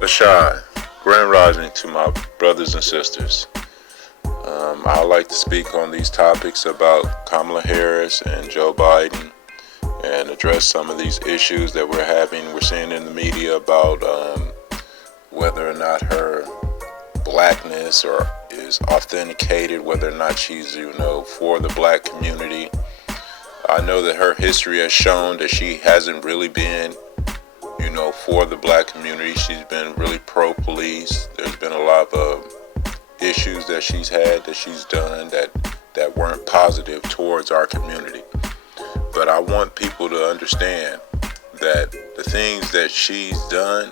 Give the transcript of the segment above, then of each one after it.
Ashai, grand rising to my brothers and sisters. I like to speak on these topics about Kamala Harris and Joe Biden and address some of these issues that we're seeing in the media about whether or not her blackness or is authenticated, whether or not she's, for the black community. I know that her history has shown that she hasn't really been for the black community. She's been really pro-police. There's been a lot of issues that she's had, that she's done that weren't positive towards our community. But I want people to understand that the things that she's done,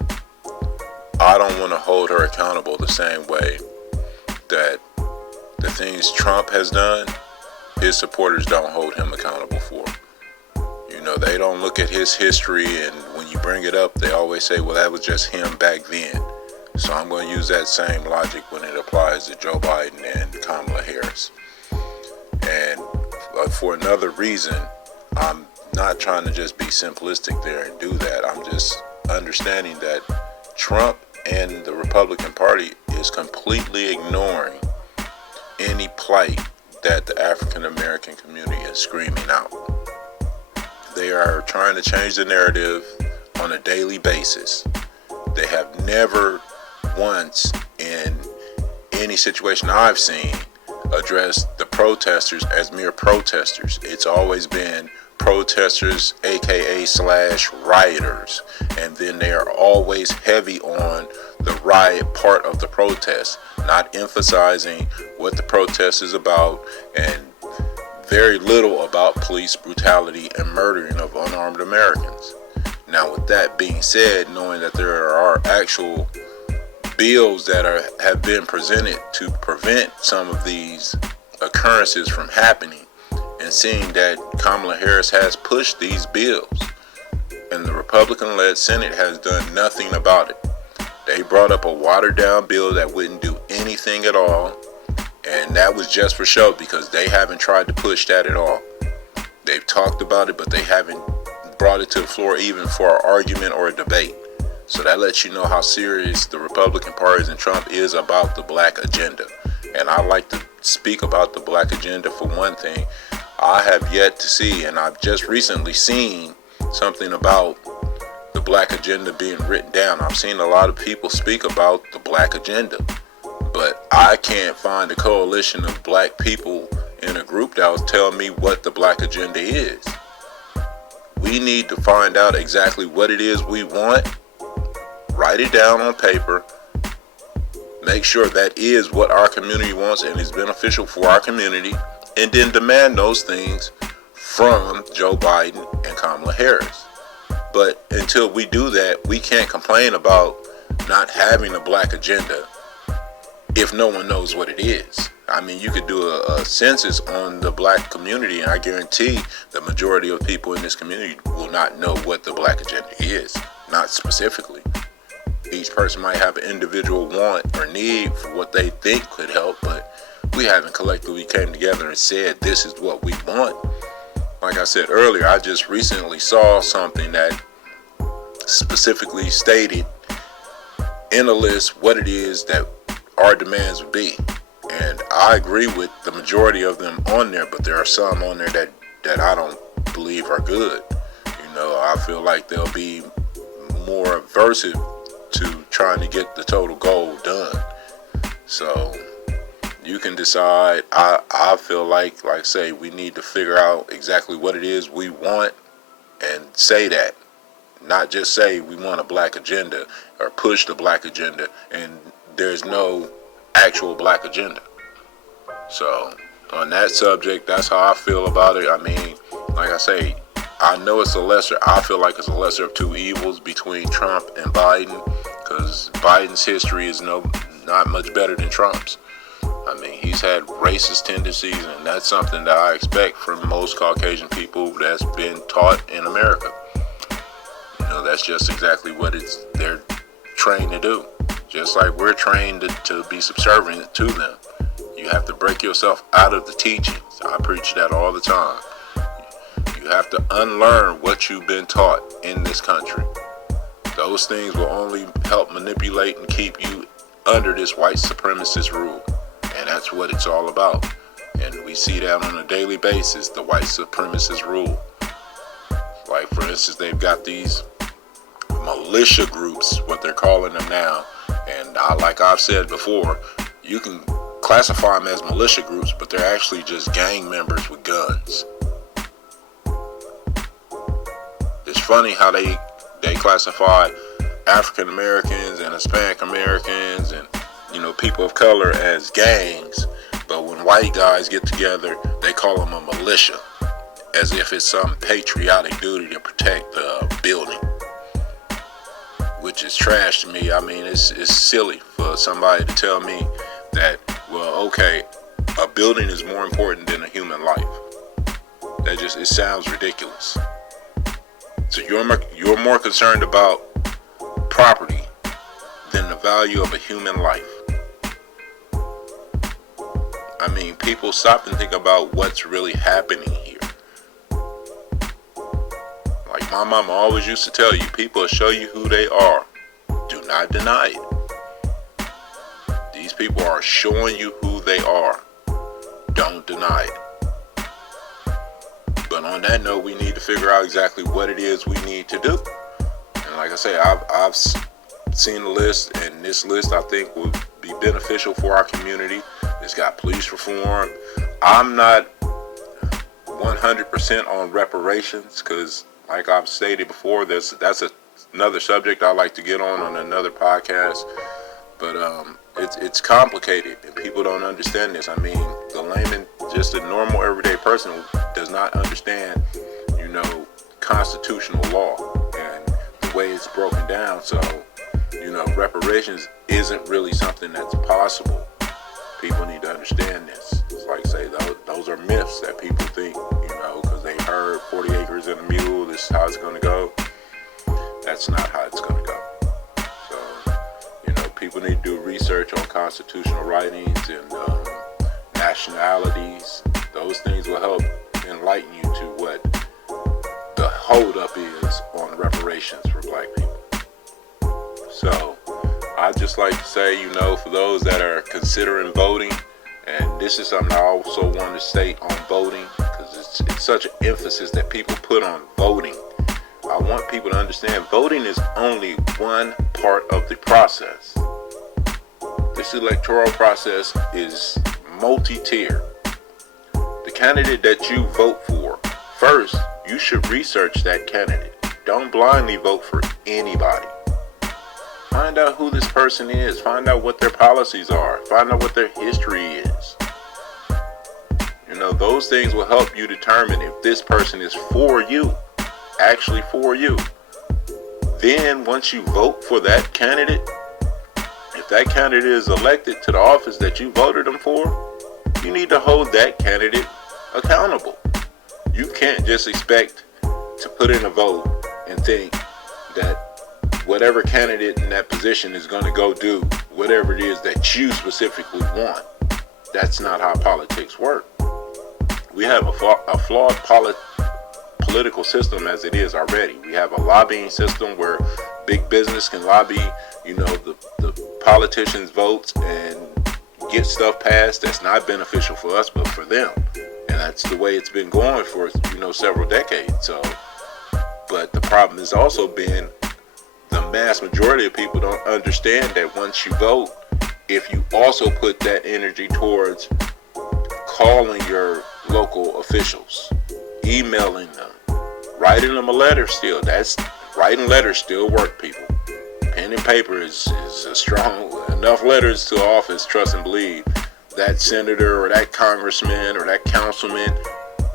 I don't want to hold her accountable the same way that the things Trump has done, his supporters don't hold him accountable for. They don't look at his history, and when you bring it up, they always say, well, that was just him back then. So I'm going to use that same logic when it applies to Joe Biden and Kamala Harris. And for another reason, I'm not trying to just be simplistic there and do that. I'm just understanding that Trump and the Republican Party is completely ignoring any plight that the African American community is screaming out. They are trying to change the narrative on a daily basis. They have never once in any situation I've seen addressed the protesters as mere protesters. It's always been protesters, aka / rioters, and then they are always heavy on the riot part of the protest, not emphasizing what the protest is about, and very little about police brutality and murdering of unarmed Americans. Now, with that being said, knowing that there are actual bills that have been presented to prevent some of these occurrences from happening, and seeing that Kamala Harris has pushed these bills and the Republican-led Senate has done nothing about it. They brought up a watered-down bill that wouldn't do anything at all, and that was just for show because they haven't tried to push that at all. They've talked about it, but they haven't brought it to the floor even for an argument or a debate. So that lets you know how serious the Republican Party and Trump is about the black agenda. And I like to speak about the black agenda for one thing. I have yet to see, and I've just recently seen something about the black agenda being written down. I've seen a lot of people speak about the black agenda, but I can't find a coalition of black people in a group that will tell me what the black agenda is. We need to find out exactly what it is we want, write it down on paper, make sure that is what our community wants and is beneficial for our community, and then demand those things from Joe Biden and Kamala Harris. But until we do that, we can't complain about not having a black agenda if no one knows what it is. I mean, you could do a census on the black community, and I guarantee the majority of people in this community will not know what the black agenda is, not specifically. Each person might have an individual want or need for what they think could help, but we haven't collectively came together and said this is what we want. Like I said earlier, I just recently saw something that specifically stated in a list what it is that our demands would be. And I agree with the majority of them on there, but there are some on there that I don't believe are good. I feel like they'll be more aversive to trying to get the total goal done. So you can decide. I feel like I say, we need to figure out exactly what it is we want and say that. Not just say we want a black agenda or push the black agenda and there's no actual black agenda. So on that subject, that's how I feel about it. I mean, like I say, I know I feel like it's a lesser of two evils between Trump and Biden, because Biden's history is not much better than Trump's. I mean, he's had racist tendencies, and that's something that I expect from most Caucasian people that's been taught in America. That's just exactly what they're trained to do. Just like we're trained to be subservient to them. You have to break yourself out of the teachings. I preach that all the time. You have to unlearn what you've been taught in this country. Those things will only help manipulate and keep you under this white supremacist rule. And that's what it's all about. And we see that on a daily basis, the white supremacist rule. Like, for instance, they've got these militia groups, what they're calling them now. And like I've said before, you can classify them as militia groups, but they're actually just gang members with guns. It's funny how they classify African Americans and Hispanic Americans and, you know, people of color as gangs, but when white guys get together, they call them a militia, as if it's some patriotic duty to protect the building, which is trash to me. I mean, it's silly for somebody to tell me that, well, okay, a building is more important than a human life. It sounds ridiculous. So you're more concerned about property than the value of a human life. I mean, people stop and think about what's really happening here. Like my mama always used to tell you, people will show you who they are. Do not deny it. These people are showing you who they are. Don't deny it. But on that note, we need to figure out exactly what it is we need to do. And like I say, I've seen the list, and this list I think will be beneficial for our community. It's got police reform. I'm not 100% on reparations because, like I've stated before, that's another subject I like to get on another podcast. But it's complicated, and people don't understand this. I mean, the layman, just a normal everyday person, does not understand, you know, constitutional law and the way it's broken down. So, you know, reparations isn't really something that's possible. People need to understand this. It's like, say, those are myths that people think, you know, because they heard 40 acres and a mule, this is how it's going to go. That's not how it's going to go. So, you know, people need to do research on constitutional writings and nationalities. Those things will help enlighten you to what the holdup is on reparations for black people. So, I'd just like to say, you know, for those that are considering voting, and this is something I also want to state on voting, because it's such an emphasis that people put on voting. I want people to understand voting is only one part of the process. This electoral process is multi-tier. The candidate that you vote for, first, you should research that candidate. Don't blindly vote for anybody. Find out who this person is. Find out what their policies are. Find out what their history is. You know, those things will help you determine if this person is for you, actually for you. Then once you vote for that candidate, if that candidate is elected to the office that you voted them for, you need to hold that candidate accountable. You can't just expect to put in a vote and think that whatever candidate in that position is going to go do whatever it is that you specifically want. That's not how politics work. We have a flawed political system as it is already. We have a lobbying system where big business can lobby, you know, the politicians' votes and get stuff passed that's not beneficial for us but for them. And that's the way it's been going for, you know, several decades. So, but the problem has also been the mass majority of people don't understand that once you vote, if you also put that energy towards calling your local officials, emailing them, writing them a letter still, writing letters still work, people. Pen and paper is a strong enough letters to office, trust and believe. That senator or that congressman or that councilman,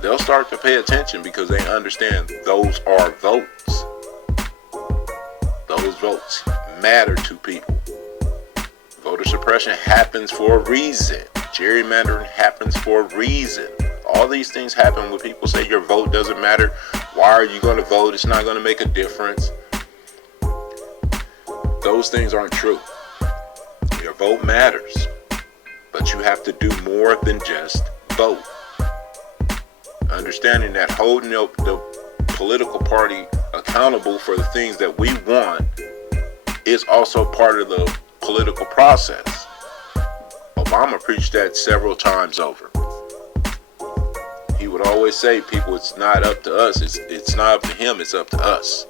they'll start to pay attention because they understand those are votes. Those votes matter to people. Voter suppression happens for a reason. Gerrymandering happens for a reason. All these things happen when people say your vote doesn't matter. Why are you going to vote? It's not going to make a difference. Those things aren't true. Your vote matters. But you have to do more than just vote. Understanding that holding the political party accountable for the things that we want is also part of the political process. Obama preached that several times over. He would always say, people, it's not up to us. It's not up to him. It's up to us.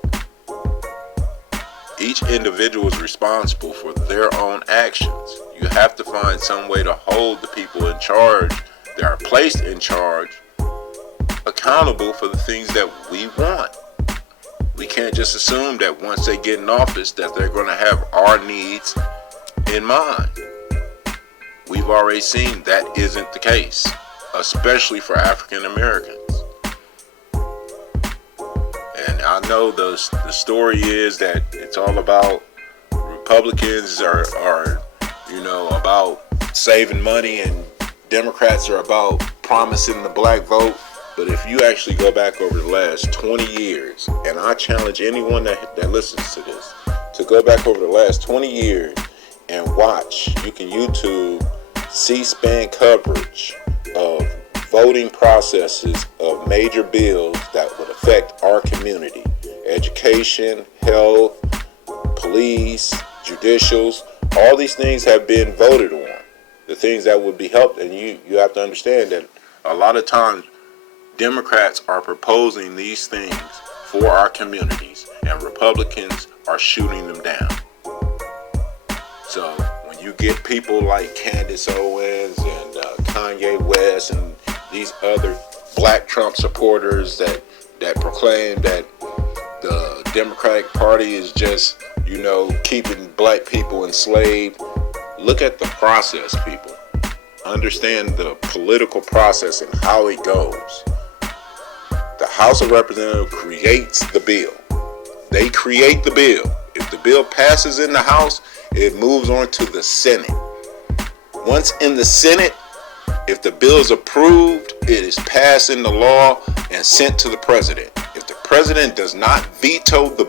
Each individual is responsible for their own actions. You have to find some way to hold the people in charge that are placed in charge accountable for the things that we want. We can't just assume that once they get in office that they're going to have our needs in mind. We've already seen that isn't the case, especially for African Americans. And I know the story is that it's all about Republicans are about saving money, and Democrats are about promising the black vote. But if you actually go back over the last 20 years, and I challenge anyone that listens to this to go back over the last 20 years and watch, you can YouTube C-SPAN coverage of voting processes of major bills that would affect our community. Education, health, police, judicials, all these things have been voted on. The things that would be helped, and you have to understand that a lot of times Democrats are proposing these things for our communities, and Republicans are shooting them down. So when you get people like Candace Owens and Kanye West and these other black Trump supporters that proclaim that the Democratic Party is just, keeping black people enslaved, look at the process, people. Understand the political process and how it goes. The House of Representatives creates the bill. They create the bill. If the bill passes in the House, it moves on to the Senate. Once in the Senate, if the bill is approved, it is passed into law and sent to the president. If the president does not veto the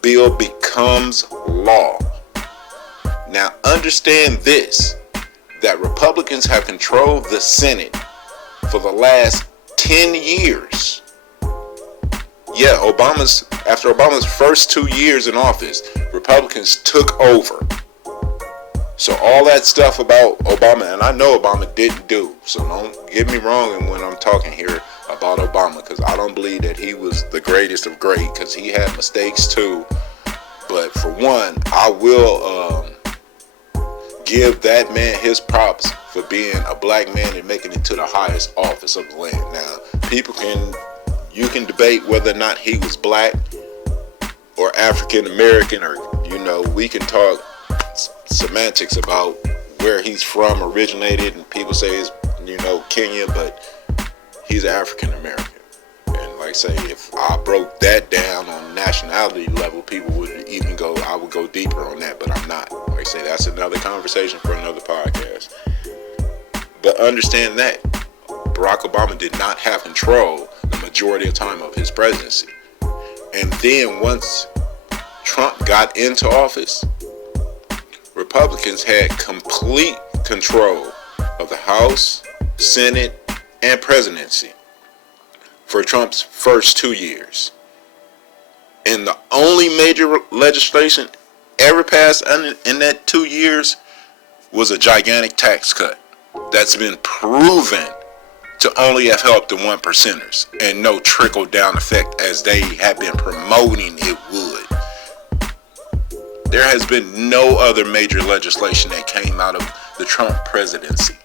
bill becomes law. Now understand this, that Republicans have controlled the Senate for the last 10 years. Yeah, after Obama's first 2 years in office, Republicans took over. So all that stuff about Obama, and I know Obama didn't do, so don't get me wrong when I'm talking here about Obama, because I don't believe that he was the greatest of great, because he had mistakes too. But for one, I will give that man his props for being a black man and making it to the highest office of the land. Now, you can debate whether or not he was black or African American, or we can talk semantics about where he's from, originated, and people say it's Kenya, but he's African American. And like I say, if I broke that down on nationality level, people would even I would go deeper on that, but I'm not. Like I say, that's another conversation for another podcast. But understand that Barack Obama did not have control the majority of time of his presidency. And then once Trump got into office, Republicans had complete control of the House, Senate, and presidency for Trump's first 2 years. And the only major legislation ever passed in that 2 years was a gigantic tax cut that's been proven to only have helped the 1%ers and no trickle down effect as they have been promoting it would. There has been no other major legislation that came out of the Trump presidency.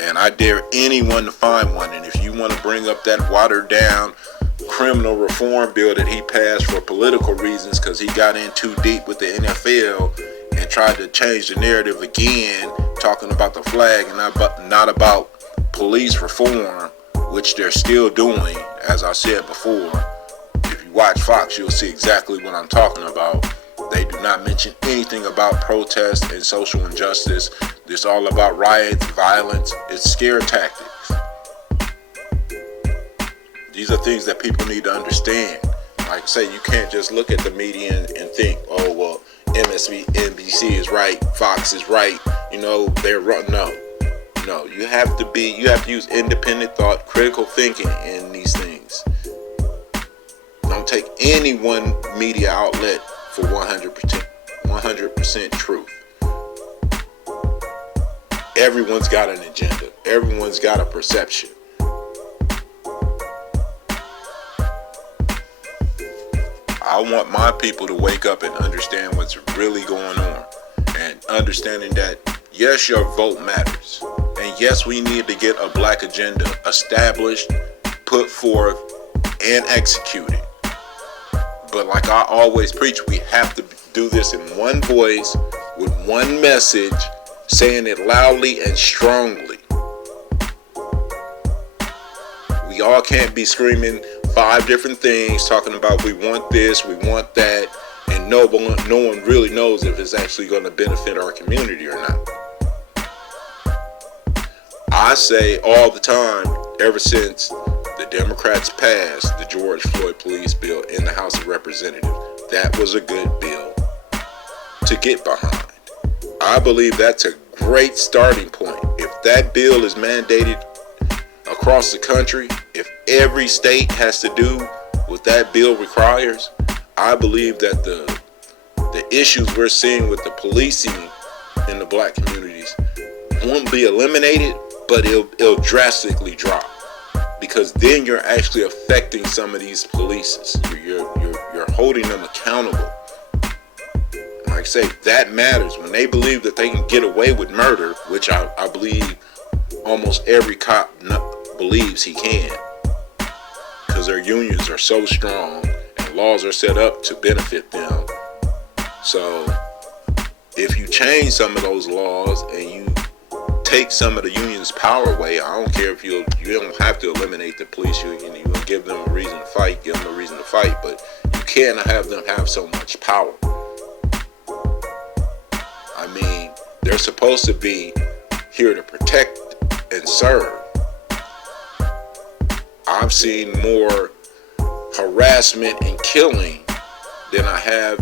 And I dare anyone to find one. And if you want to bring up that watered down criminal reform bill that he passed for political reasons because he got in too deep with the NFL and tried to change the narrative again, talking about the flag and not about police reform, which they're still doing, as I said before. If you watch Fox, you'll see exactly what I'm talking about. They do not mention anything about protest and social injustice. It's all about riots, violence. It's scare tactics. These are things that people need to understand. Like I say, you can't just look at the media and think, oh, well, NBC is right, Fox is right, they're wrong. No, you have to use independent thought, critical thinking in these things. Don't take any one media outlet for 100% truth. Everyone's got an agenda. Everyone's got a perception. I want my people to wake up and understand what's really going on, and understanding that yes, your vote matters, and yes, we need to get a black agenda established, put forth, and executed. But like I always preach, we have to do this in one voice, with one message, saying it loudly and strongly. We all can't be screaming 5 different things, talking about we want this, we want that, and no one really knows if it's actually going to benefit our community or not. I say all the time, ever since the Democrats passed the George Floyd police bill in the House of Representatives, that was a good bill to get behind. I believe that's a great starting point. If that bill is mandated across the country, if every state has to do what that bill requires, I believe that the issues we're seeing with the policing in the black communities won't be eliminated, but it'll drastically drop, because then you're actually affecting some of these polices. You're holding them accountable. Like I say, that matters. When they believe that they can get away with murder, which I believe almost every cop believes he can, because their unions are so strong and laws are set up to benefit them. So if you change some of those laws and you take some of the union's power away, I don't care if you don't have to eliminate the police union. You can give them a reason to fight, but you can't have them have so much power. I mean, they're supposed to be here to protect and serve. I've seen more harassment and killing than I have,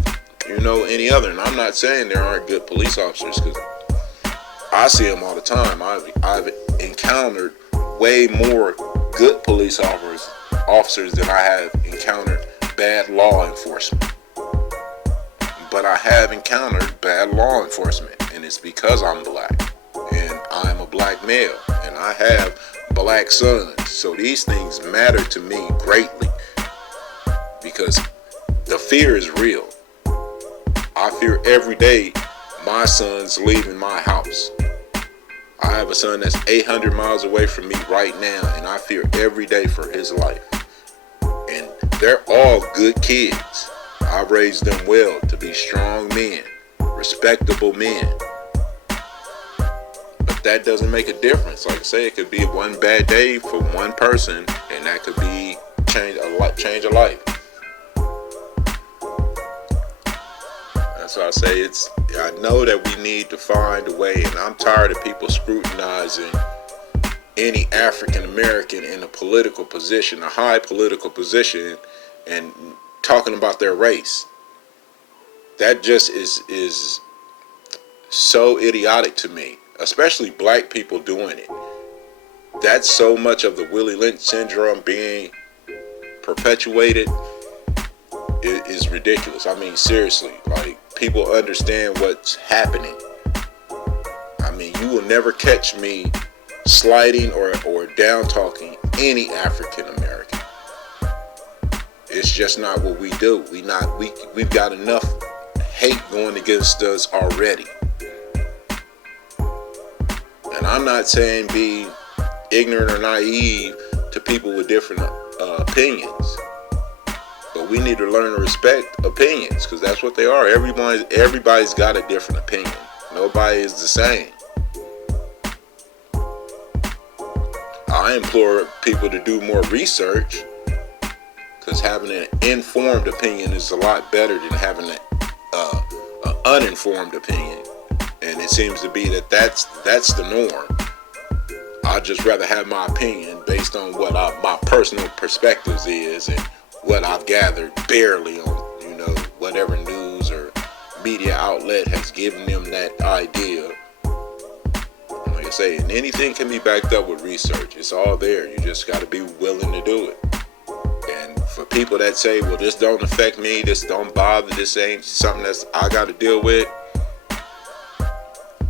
any other. And I'm not saying there aren't good police officers, because I see them all the time. I've encountered way more good police officers than I have encountered bad law enforcement. But I have encountered bad law enforcement, and it's because I'm black, and I'm a black male, and I have black sons. So these things matter to me greatly, because the fear is real. I fear every day my son's leaving my house. I have a son that's 800 miles away from me right now, and I fear every day for his life. And they're all good kids. I raised them well to be strong men, respectable men. But that doesn't make a difference. Like I say, it could be one bad day for one person, and that could be change a life. That's why I say I know that we need to find a way, and I'm tired of people scrutinizing any African American in a political position, a high political position, and talking about their race. That just is so idiotic to me, especially black people doing it. That's so much of the Willie Lynch syndrome being perpetuated. It is ridiculous. I mean, seriously, like, people understand what's happening. I mean, you will never catch me slighting or down talking any African American. It's just not what we do. We've got enough hate going against us already. And I'm not saying be ignorant or naive to people with different opinions. But we need to learn to respect opinions, because that's what they are. Everybody's got a different opinion. Nobody is the same. I implore people to do more research, because having an informed opinion is a lot better than having an uninformed opinion. And it seems to be that's the norm. I'd just rather have my opinion based on what my personal perspectives is, and what I've gathered barely on, whatever news or media outlet has given them that idea. Like I say, and anything can be backed up with research. It's all there. You just got to be willing to do it. And for people that say, well, this don't affect me, this don't bother, this ain't something that's I got to deal with,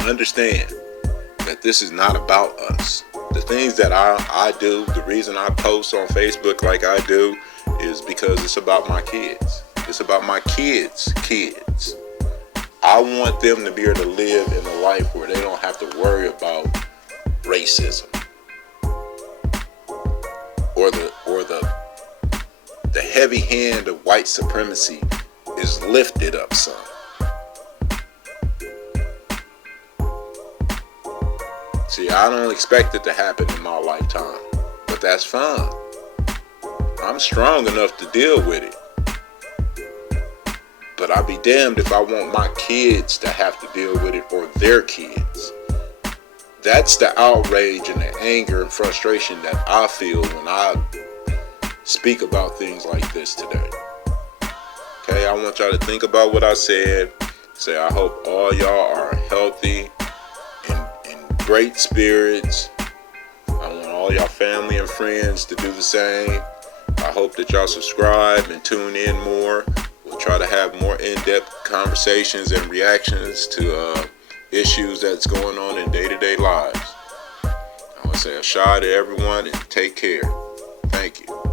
understand that this is not about us. The things that I do, the reason I post on Facebook like I do, is because it's about my kids. It's about my kids' kids. I want them to be able to live in a life where they don't have to worry about racism or the heavy hand of white supremacy is lifted up some. See, I don't expect it to happen in my lifetime, but that's fine. I'm strong enough to deal with it. But I'll be damned if I want my kids to have to deal with it or their kids. That's the outrage and the anger and frustration that I feel when I speak about things like this today. Okay, I want y'all to think about what I said. Say, I hope all y'all are healthy and in great spirits. I want all y'all family and friends to do the same. I hope that y'all subscribe and tune in more. We'll try to have more in-depth conversations and reactions to issues that's going on in day-to-day lives. I want to say a shout out to everyone and take care. Thank you.